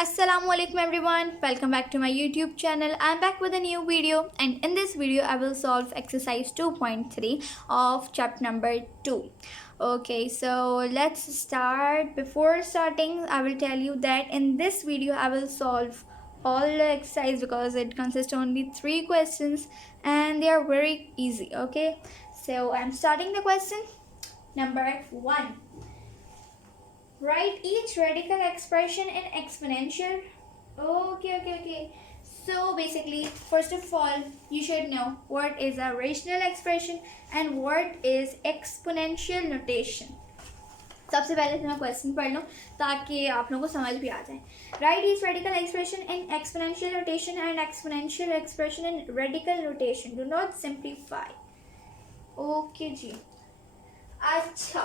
Assalamualaikum everyone, welcome back to my YouTube channel. I'm back with a new video, and in this video I will solve exercise 2.3 of chapter number 2. Okay, so let's start. Before starting, I will tell you that in this video I will solve all the exercise because it consists only 3 questions and they are very easy. Okay, so I'm starting the question number 1. Write each radical expression in exponential. Okay. So basically, first of all, you should know what is a rational expression and what is exponential notation. सबसे पहले तो मैं question पढ़ लूँ ताकि आप लोगों को समझ भी आ जाए. Right is radical expression in exponential notation and exponential expression in radical notation. Do not simplify. Okay जी. अच्छा,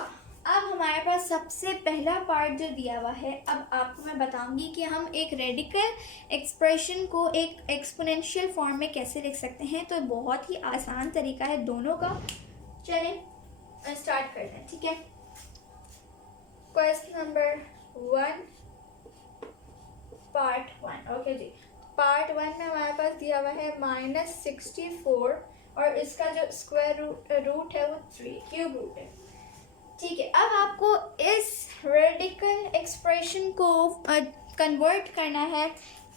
अब हमारे पास सबसे पहला पार्ट जो दिया हुआ है, अब आपको मैं बताऊंगी कि हम एक रेडिकल एक्सप्रेशन को एक एक्सपोनेंशियल फॉर्म में कैसे लिख सकते हैं. तो बहुत ही आसान तरीका है दोनों का. चलें स्टार्ट करते हैं. ठीक है, क्वेश्चन नंबर 1 पार्ट 1. ओके जी, पार्ट 1 में हमारे पास दिया हुआ है -64 और इसका जो स्क्वायर रूट है वो 3 क्यूब रूट है. ठीक है, अब आपको इस रेडिकल एक्सप्रेशन को कन्वर्ट करना है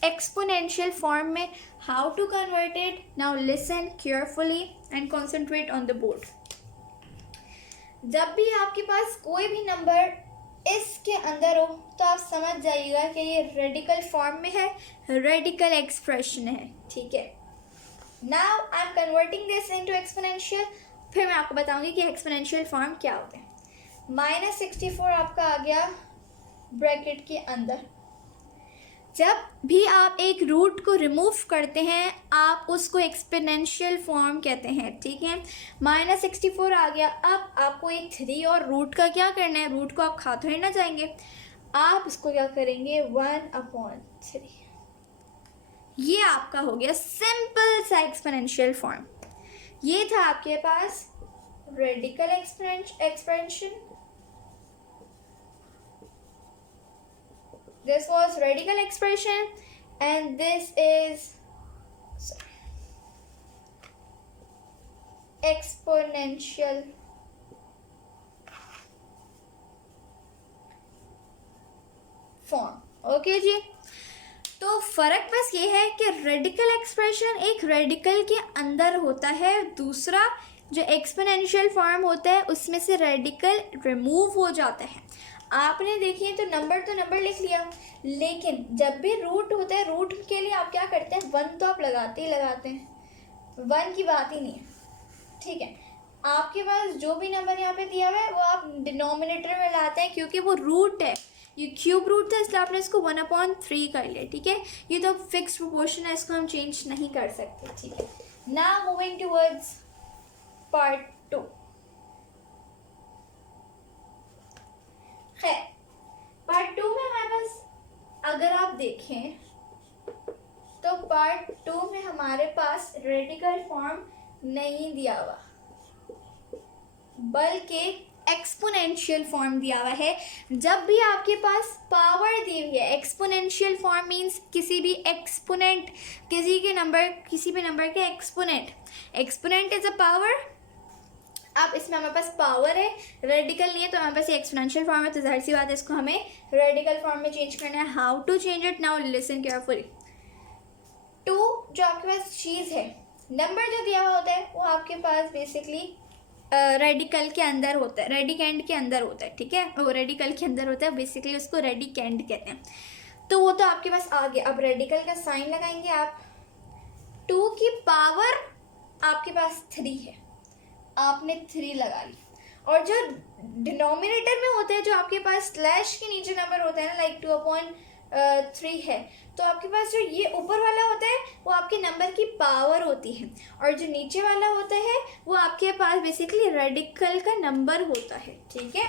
एक्सपोनेंशियल फॉर्म में. How to convert it? Now listen carefully and concentrate on the board. जब भी आपके पास कोई भी नंबर इसके अंदर हो तो आप समझ जाइएगा कि ये रेडिकल फॉर्म में है, रेडिकल एक्सप्रेशन है. ठीक है, now I am converting this into exponential. फिर मैं आपको बताऊंगी कि एक्सपोनेंशियल फॉर्म क्या होते हैं. -64 आपका आ गया ब्रैकेट के अंदर. जब भी आप एक रूट को रिमूव करते हैं आप उसको एक्सपोनेंशियल फॉर्म कहते हैं. ठीक है, -64 आ गया. अब आपको एक 3 और रूट का क्या करना है? रूट को आप खा थोड़ी ना जाएंगे, आप इसको क्या करेंगे 1/3. ये आपका हो गया सिंपल सा एक्सपोनेंशियल फॉर्म. ये था आपके पास radical expansion. This was radical expression and this is exponential form. Okay जी, तो फ़र्क बस ये है कि रेडिकल एक्सप्रेशन एक रेडिकल के अंदर होता है, दूसरा जो एक्सपोनेंशियल फॉर्म होता है उसमें से रेडिकल रिमूव हो जाता है. आपने देखिए तो नंबर लिख लिया, लेकिन जब भी रूट होता है रूट के लिए आप क्या करते हैं? 1 तो आप लगाते ही लगाते हैं, 1 की बात ही नहीं है. ठीक है, आपके पास जो भी नंबर यहाँ पे दिया हुआ है वो आप डिनोमिनेटर में लाते हैं क्योंकि वो रूट है. ये क्यूब रूट था इसलिए आपने इसको 1/3 कर लिया. ठीक है, ये तो फिक्स प्रोपोर्शन है, इसको हम चेंज नहीं कर सकते. ठीक है, नाउ मूविंग टुवर्ड्स पार्ट 2. है पार्ट 2 में हमारे पास अगर आप देखें तो पार्ट 2 में हमारे पास रेडिकल फॉर्म नहीं दिया हुआ बल्कि एक्सपोनेंशियल फॉर्म दिया हुआ है. जब भी आपके पास पावर दी हुई है, एक्सपोनेंशियल फॉर्म मीन्स किसी भी एक्सपोनेंट, किसी भी नंबर के एक्सपोनेंट इज अ पावर. अब इसमें हमारे पास पावर है, रेडिकल नहीं है, तो हमारे पास ये एक्सपोनेंशियल फॉर्म है, तो जाहिर सी बात है इसको हमें रेडिकल फॉर्म में चेंज करना है. How to change it? Now listen carefully. 2 जो आपके पास चीज़ है, नंबर जो दिया हुआ होता है वो आपके पास बेसिकली रेडिकल के अंदर होता है, रेडिकेंड के अंदर होता है. ठीक है, वो रेडिकल के अंदर होता है, बेसिकली उसको रेडिकेंड कहते हैं. तो वो तो आपके पास आ गया. अब रेडिकल का साइन लगाएंगे आप. 2 की पावर आपके पास 3 है, आपने 3 लगा ली. और जो डिनोमिनेटर में होता है, जो आपके पास स्लैश के नीचे नंबर होता है ना, लाइक 2/3 है, तो आपके पास जो ये ऊपर वाला होता है वो आपके नंबर की पावर होती है, और जो नीचे वाला होता है वो आपके पास बेसिकली रेडिकल का नंबर होता है. ठीक है,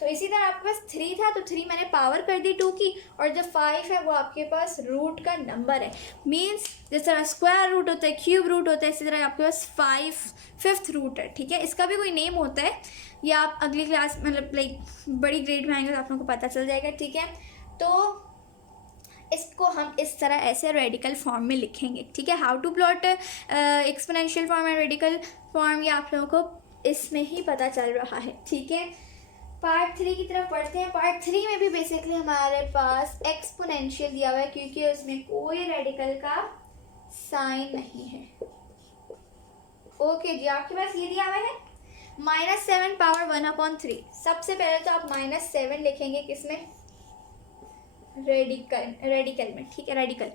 तो इसी तरह आपके पास 3 था तो 3 मैंने पावर कर दी 2 की, और जो 5 है वो आपके पास रूट का नंबर है. मीन्स जिस तरह स्क्वायर रूट होता है, क्यूब रूट होता है, इसी तरह आपके पास 5th रूट है. ठीक है, इसका भी कोई नेम होता है, या आप अगली क्लास मतलब लाइक बड़ी ग्रेड में आएंगे तो आप लोगों को पता चल जाएगा. ठीक है, तो इसको हम इस तरह ऐसे रेडिकल फॉर्म में लिखेंगे, ठीक है। How to plot exponential form and radical form, ये आप लोगों को इसमें ही पता चल रहा है, ठीक है। पार्ट 3 की तरफ पढ़ते हैं। पार्ट 3 में भी बेसिकली हमारे पास एक्सपोनेंशियल दिया हुआ है, क्योंकि उसमें कोई रेडिकल का साइन नहीं है। ओके जी, आपके पास ये दिया हुआ है -7 पावर 1/3। सबसे पहले तो आप -7 लिखेंगे किसमें, रेडिकल में, ठीक है, रेडिकल।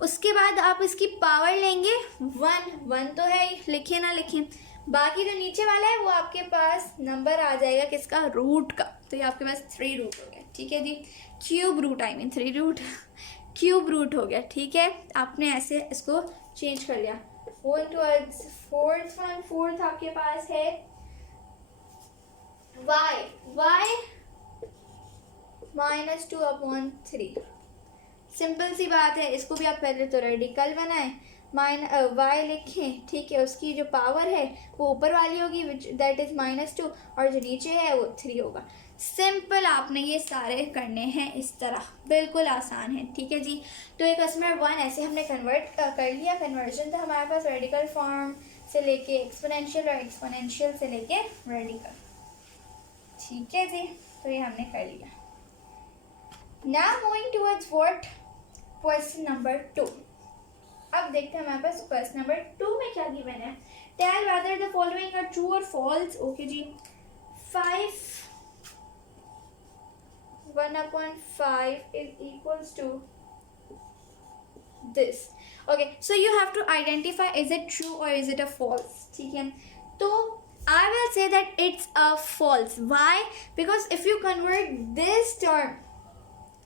उसके बाद आप इसकी पावर लेंगे 1 तो है, लिखे ना लिखें, बाकी जो नीचे वाला है वो आपके पास नंबर आ जाएगा किसका, रूट का। तो ये आपके पास 3 रूट हो गया, ठीक है जी। Cube root, I mean 3 root cube root हो गया, ठीक है। आपने ऐसे इसको चेंज कर लिया। फोर्थ आपके पास है y -2/3। सिंपल सी बात है, इसको भी आप पहले तो रेडिकल बनाएं, y लिखें, ठीक है। उसकी जो पावर है वो ऊपर वाली होगी, दैट इज -2, और जो नीचे है वो 3 होगा। सिंपल, आपने ये सारे करने हैं इस तरह, बिल्कुल आसान है, ठीक है जी। तो एक कस्टमर 1 ऐसे हमने कन्वर्ट कर लिया। कन्वर्जन था हमारे पास रेडिकल फॉर्म से लेके एक्सपोनेंशियल, और एक्सपोनेंशियल से लेके रेडिकल, ठीक है जी। तो ये हमने कर लिया। Now moving towards what, question number 2। अब देखते हैं हमारे पास क्वेश्चन नंबर 2 में क्या गिवन है। Tell whether the following are true और फॉल्स। ओके जी, 5 1/5 is equals to this. Okay, so you have to identify is it true or is it a false, ठीक है। तो I will say that it's a false. Why? Because if you convert this term,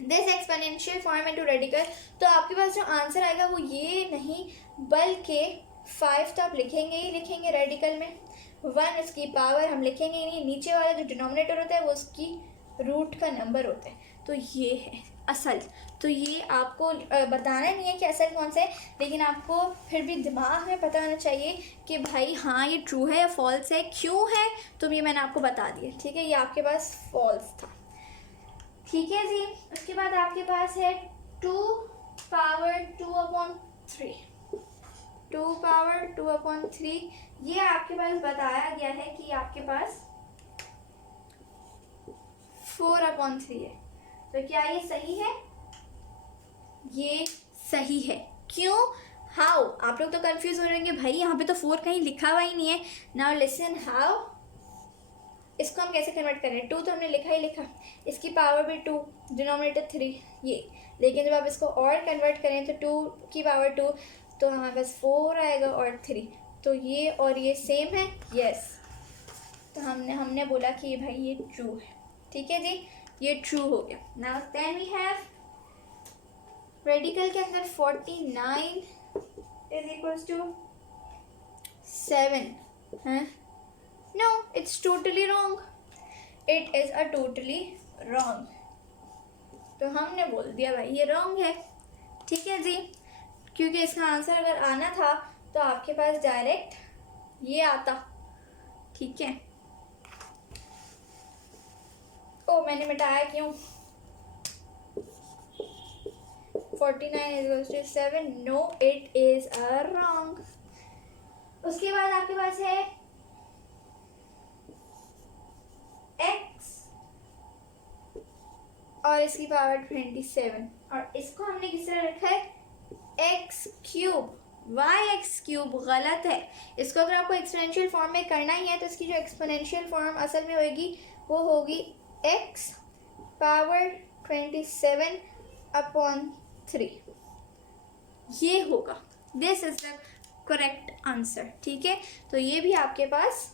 this exponential form into radical, तो आपके पास जो answer आएगा वो ये नहीं, बल्कि 5 तो आप लिखेंगे ही लिखेंगे रेडिकल में, 1 इसकी पावर हम लिखेंगे ही नहीं, नीचे वाला जो डिनोमिनेटर होता है वो उसकी रूट का नंबर होता है। तो ये है असल। तो ये आपको बताना नहीं है कि असल कौन सा है, लेकिन आपको फिर भी दिमाग में पता होना चाहिए कि भाई हाँ ये ट्रू है या फॉल्स है, क्यों है, तो ये मैंने आपको बता दिया, ठीक है। ये आपके पास फॉल्स था, ठीक है जी। उसके बाद आपके पास है 2 पावर 2/3, 2 पावर 2/3। ये आपके पास बताया गया है कि आपके पास 4/3 है। तो क्या ये सही है? ये सही है। क्यों? हाउ? आप लोग तो कंफ्यूज हो रहे होंगे, भाई यहाँ पे तो 4 कहीं लिखा हुआ ही नहीं है। नाउ लिसन हाउ, इसको हम कैसे कन्वर्ट करें। 2 तो हमने लिखा ही लिखा, इसकी पावर भी 2, डिनोमिनेटर 3 ये, लेकिन जब आप इसको और कन्वर्ट करें तो 2 की पावर 2, तो हमारे पास 4 आएगा और 3, तो ये और ये सेम है, यस। तो हमने बोला कि भाई ये ट्रू है, ठीक है जी, ये ट्रू हो गया। Now then we have radical के अंदर 49 इज इक्वल्स टू 7 है। No, it's totally wrong, it is a totally wrong. तो हमने बोल दिया भाई ये रॉन्ग है, ठीक है जी, क्योंकि इसका आंसर अगर आना था तो आपके पास डायरेक्ट ये आता, ठीक है। ओ मैंने मिटाया क्यों? 49 is 7, no it is a wrong. उसके बाद आपके पास है x और इसकी पावर 27, और इसको हमने किस तरह रखा है, x क्यूब। x क्यूब गलत है। इसको अगर आपको एक्सपोनेंशियल फॉर्म में करना ही है तो इसकी जो एक्सपोनेंशियल फॉर्म असल में होगी वो होगी x पावर 27/3, ये होगा। This is the correct answer, ठीक है। तो ये भी आपके पास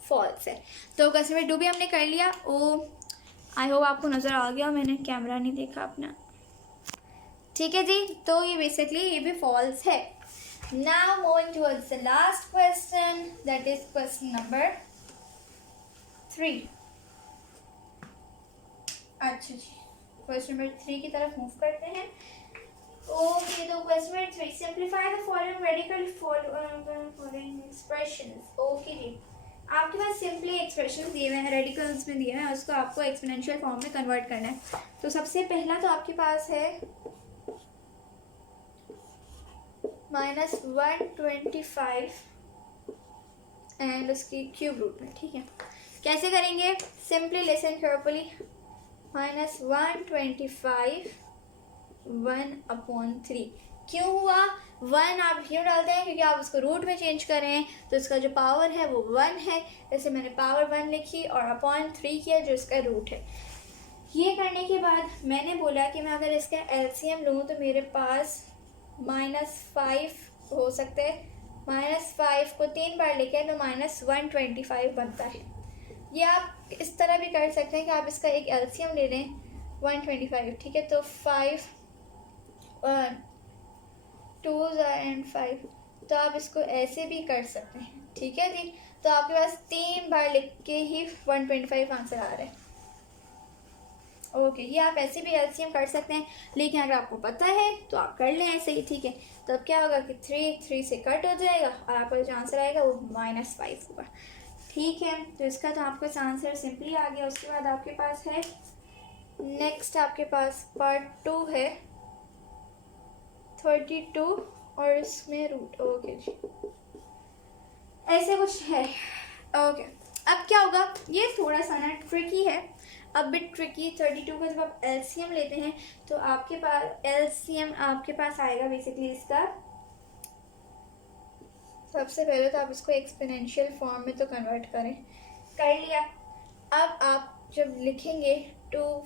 फॉल्स है। तो क्वेश्चन नंबर 2 भी हमने कर लिया। ओ आई होप आपको नज़र आ गया, मैंने कैमरा नहीं देखा अपना, ठीक है जी। तो ये बेसिकली ये भी फॉल्स है। Now moving towards the last question, that is question number 3। अच्छा जी, क्वेश्चन नंबर 3 की तरफ मूव करते हैं। ओके, तो question number 3, simplify the following radical following expressions. Okay जी, आपके पास सिंपली एक्सप्रेशन दिए हुए हैं, रेडिकल्स में दिए हुए हैं, उसको आपको एक्सपोनेंशियल फॉर्म में कन्वर्ट करना है। तो सबसे पहला तो आपके पास है -125 एंड उसकी क्यूब रूट में, ठीक है। कैसे करेंगे? Simply listen carefully. -125 1/3 क्यों हुआ? 1 आप क्यों डालते हैं? क्योंकि आप उसको रूट में चेंज कर रहे हैं, तो इसका जो पावर है वो 1 है, जैसे मैंने पावर 1 लिखी और अपॉन 3 किया जो इसका रूट है। ये करने के बाद मैंने बोला कि मैं अगर इसका एलसीएम लूँ तो मेरे पास -5 हो सकते हैं। -5 को 3 बार लिखे तो -125 बनता है। ये आप इस तरह भी कर सकते हैं कि आप इसका एक एलसीएम ले लें 125, ठीक है। तो 5 2 एंड 5, तो आप इसको ऐसे भी कर सकते हैं, ठीक है जी। तो आपके पास 3 बार लिख के ही 125 आंसर आ रहा है। ओके, ये आप ऐसे भी एलसीएम कर सकते हैं, लेकिन अगर आपको पता है तो आप कर लें ऐसे ही, ठीक है। तो अब क्या होगा कि 3 से कट हो जाएगा और आपका जो आंसर आएगा वो -5 होगा, ठीक है। तो इसका तो आपका आंसर सिंपली आ गया। उसके बाद आपके पास है नेक्स्ट, आपके पास पार्ट 2 है 32 और इसमें रूट। ओके जी, ऐसे कुछ है। ओके, अब क्या होगा, ये थोड़ा सा ना ट्रिकी है, अब बिट ट्रिकी। 32 का जब आप एलसीएम लेते हैं तो आपके पास एलसीएम आपके पास आएगा बेसिकली इसका, सबसे पहले तो आप इसको एक्सपोनेंशियल फॉर्म में तो कन्वर्ट करें, कर लिया। अब आप जब लिखेंगे 2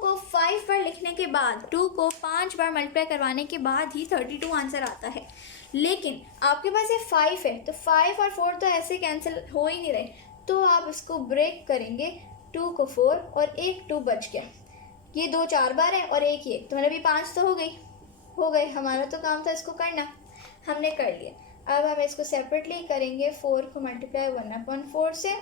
को 5 बार लिखने के बाद, 2 को 5 बार मल्टीप्लाई करवाने के बाद ही 32 आंसर आता है। लेकिन आपके पास ये 5 है, तो 5 और 4 तो ऐसे कैंसिल हो ही नहीं रहे, तो आप इसको ब्रेक करेंगे। 2 को 4 और एक 2 बच गया, ये 2 4 बार है और एक ये, तो मतलब ये 5 तो हो गई। हमारा तो काम था इसको करना, हमने कर लिया। अब हम इसको सेपरेटली करेंगे। 4 को मल्टीप्लाई 1/4 से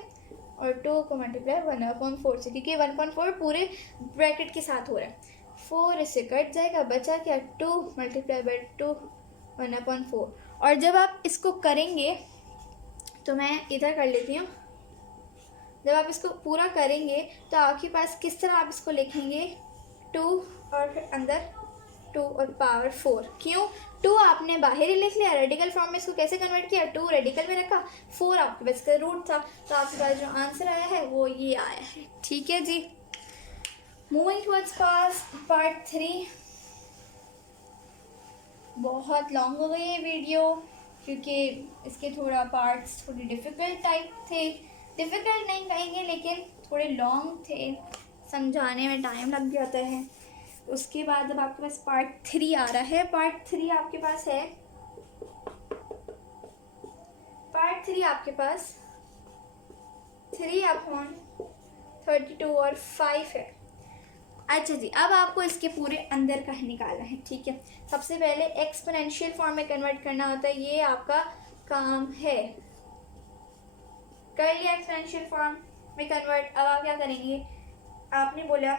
और 2 को मल्टीप्लाई 1/4 से, क्योंकि 1/4 पूरे ब्रैकेट के साथ हो रहा है। 4 इससे कट जाएगा, बचा क्या 2 मल्टीप्लाई बाई 2 1/4। और जब आप इसको करेंगे तो मैं इधर कर लेती हूँ। जब आप इसको पूरा करेंगे तो आपके पास किस तरह आप इसको लिखेंगे 2 और फिर अंदर 2 और पावर 4। क्यों? 2 आपने बाहर ही लिख लिया, रेडिकल फॉर्म में इसको कैसे कन्वर्ट किया, 2 रेडिकल में रखा, 4 आपके पास का रूट था, तो आपके पास जो आंसर आया है वो ये आया है, ठीक है जी। Moving towards part 3। बहुत लॉन्ग हो गई ये वीडियो क्योंकि इसके थोड़ा पार्ट्स थोड़ी डिफ़िकल्ट टाइप थे, डिफ़िकल्ट नहीं कहेंगे लेकिन थोड़े लॉन्ग थे, समझाने में टाइम लग जाता है। उसके बाद अब आपके पास पार्ट 3 आ रहा है। पार्ट 3 आपके पास है, पार्ट 3 आपके पास 3/32 और 5 है। अच्छा जी, अब आपको इसके पूरे अंदर का निकालना है, ठीक है। सबसे पहले एक्सपोनेंशियल फॉर्म में कन्वर्ट करना होता है, ये आपका काम है। कर लिया एक्सपोनेंशियल फॉर्म में कन्वर्ट। अब आप क्या करेंगे, आपने बोला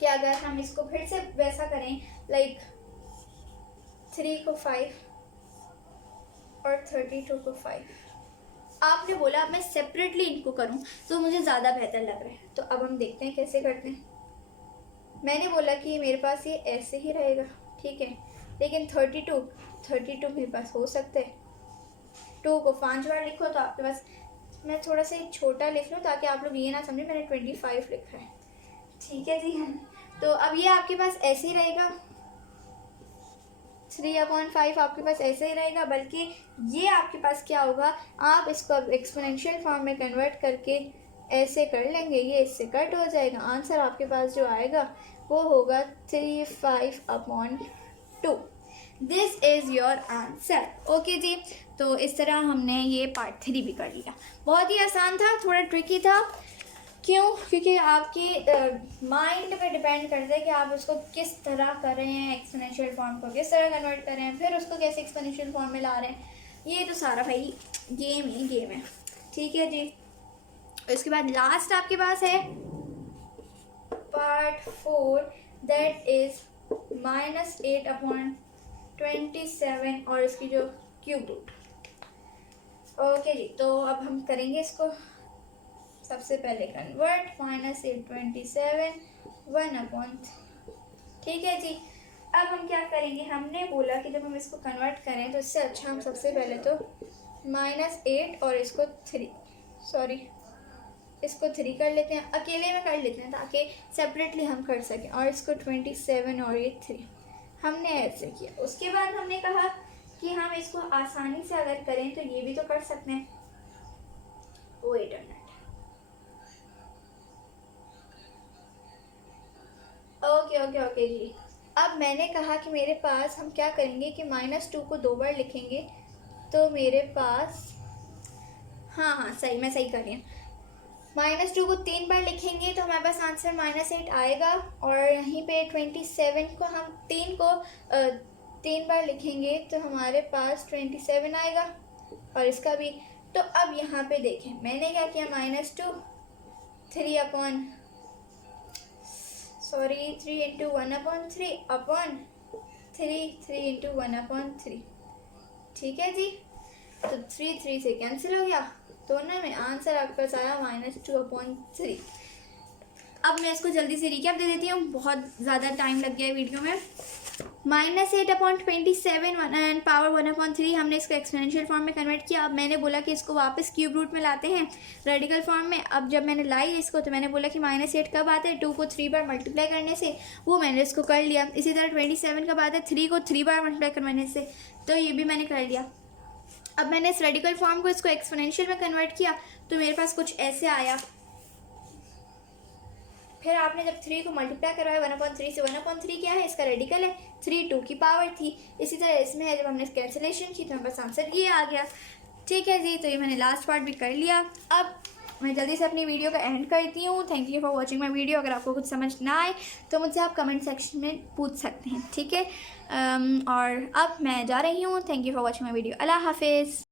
कि अगर हम इसको फिर से वैसा करें, लाइक 3 को 5 और 32 को 5, आपने बोला अब मैं सेपरेटली इनको करूं तो मुझे ज़्यादा बेहतर लग रहा है। तो अब हम देखते हैं कैसे करते हैं। मैंने बोला कि मेरे पास ये ऐसे ही रहेगा, ठीक है, लेकिन 32 मेरे पास हो सकते हैं। 2 को 5 बार लिखो तो आपके पास, मैं थोड़ा सा छोटा लिख लूँ ताकि आप लोग ये ना समझें मैंने 25 लिखा है, ठीक है जी। तो अब ये आपके पास ऐसे ही रहेगा, 3/5 आपके पास ऐसे ही रहेगा, बल्कि ये आपके पास क्या होगा, आप इसको अब एक्सपोनेंशियल फॉर्म में कन्वर्ट करके ऐसे कर लेंगे, ये इससे कट हो जाएगा। आंसर आपके पास जो आएगा वो होगा 3/5/2। This is your answer. Okay जी, तो इस तरह हमने ये पार्ट 3 भी कर लिया। बहुत ही आसान था, थोड़ा ट्रिकी था। क्यों? क्योंकि आपकी माइंड पे डिपेंड करता है कि आप उसको किस तरह कर रहे हैं, एक्सपोनेंशियल फॉर्म को किस तरह कन्वर्ट कर रहे हैं, फिर उसको कैसे एक्सपोनेंशियल फॉर्म में ला रहे हैं। ये तो सारा भाई गेम है, ठीक है जी। इसके बाद लास्ट आपके पास है पार्ट 4, दैट इज -8/27 और इसकी जो क्यूब रूट। ओके जी, तो अब हम करेंगे इसको सबसे पहले कन्वर्ट, -827 1/, ठीक है जी। अब हम क्या करेंगे, हमने बोला कि जब हम इसको कन्वर्ट करें तो इससे अच्छा हम सबसे पहले तो -8 और इसको 3, सॉरी इसको 3 कर लेते हैं, अकेले में कर लेते हैं ताकि सेपरेटली हम कर सकें, और इसको 27 और ये 3 हमने ऐसे किया। उसके बाद हमने कहा कि हम इसको आसानी से अगर करें तो ये भी तो कर सकते हैं। वेट अ मिनट, ओके जी। अब मैंने कहा कि मेरे पास हम क्या करेंगे कि -2 को 2 बार लिखेंगे, तो मेरे पास हाँ सही, मैं सही कर रही हूँ। -2 को 3 बार लिखेंगे तो हमारे पास आंसर -8 आएगा, और यहीं पे 27 को हम 3 बार लिखेंगे तो हमारे पास 27 आएगा, और इसका भी। तो अब यहाँ पे देखें मैंने क्या किया, -2 3 अपॉन 3 इंटू 1/3 अपॉन 3 इंटू 1/3, ठीक है जी। तो 3 से कैंसिल हो गया, दोनों में आंसर आपका आया -2/3। अब मैं इसको जल्दी से रिकैप दे देती हूँ, बहुत ज़्यादा टाइम लग गया है वीडियो में। -8/27 एंड पावर 1/3 हमने इसको एक्सपोनेंशियल फॉर्म में कन्वर्ट किया। अब मैंने बोला कि इसको वापस क्यूब रूट में लाते हैं रेडिकल फॉर्म में। अब जब मैंने लाई इसको तो मैंने बोला कि -8 कब आता है, 2 को 3 बार मल्टीप्लाई करने से, वो मैंने इसको कर लिया। इसी तरह 27 कब आता है, 3 को 3 बार मल्टीप्लाई करवाने से, तो ये भी मैंने कर लिया। अब मैंने इस रेडिकल फॉर्म को इसको एक्सपोनेंशियल में कन्वर्ट किया तो मेरे पास कुछ ऐसे आया। फिर आपने जब 3 को मल्टीप्लाई करवाया 1/3 से, 1/3 क्या है, इसका रेडिकल है, 3 2 की पावर थी। इसी तरह इसमें है, जब हमने कैंसिलेशन की तो हमारे पास आंसर ये आ गया, ठीक है जी। तो ये मैंने लास्ट पार्ट भी कर लिया। अब मैं जल्दी से अपनी वीडियो का एंड करती हूँ। Thank you for watching my video. अगर आपको कुछ समझ ना आए तो मुझसे आप कमेंट सेक्शन में पूछ सकते हैं, ठीक है। और अब मैं जा रही हूँ। Thank you for watching my video. अल्लाह हाफिज़।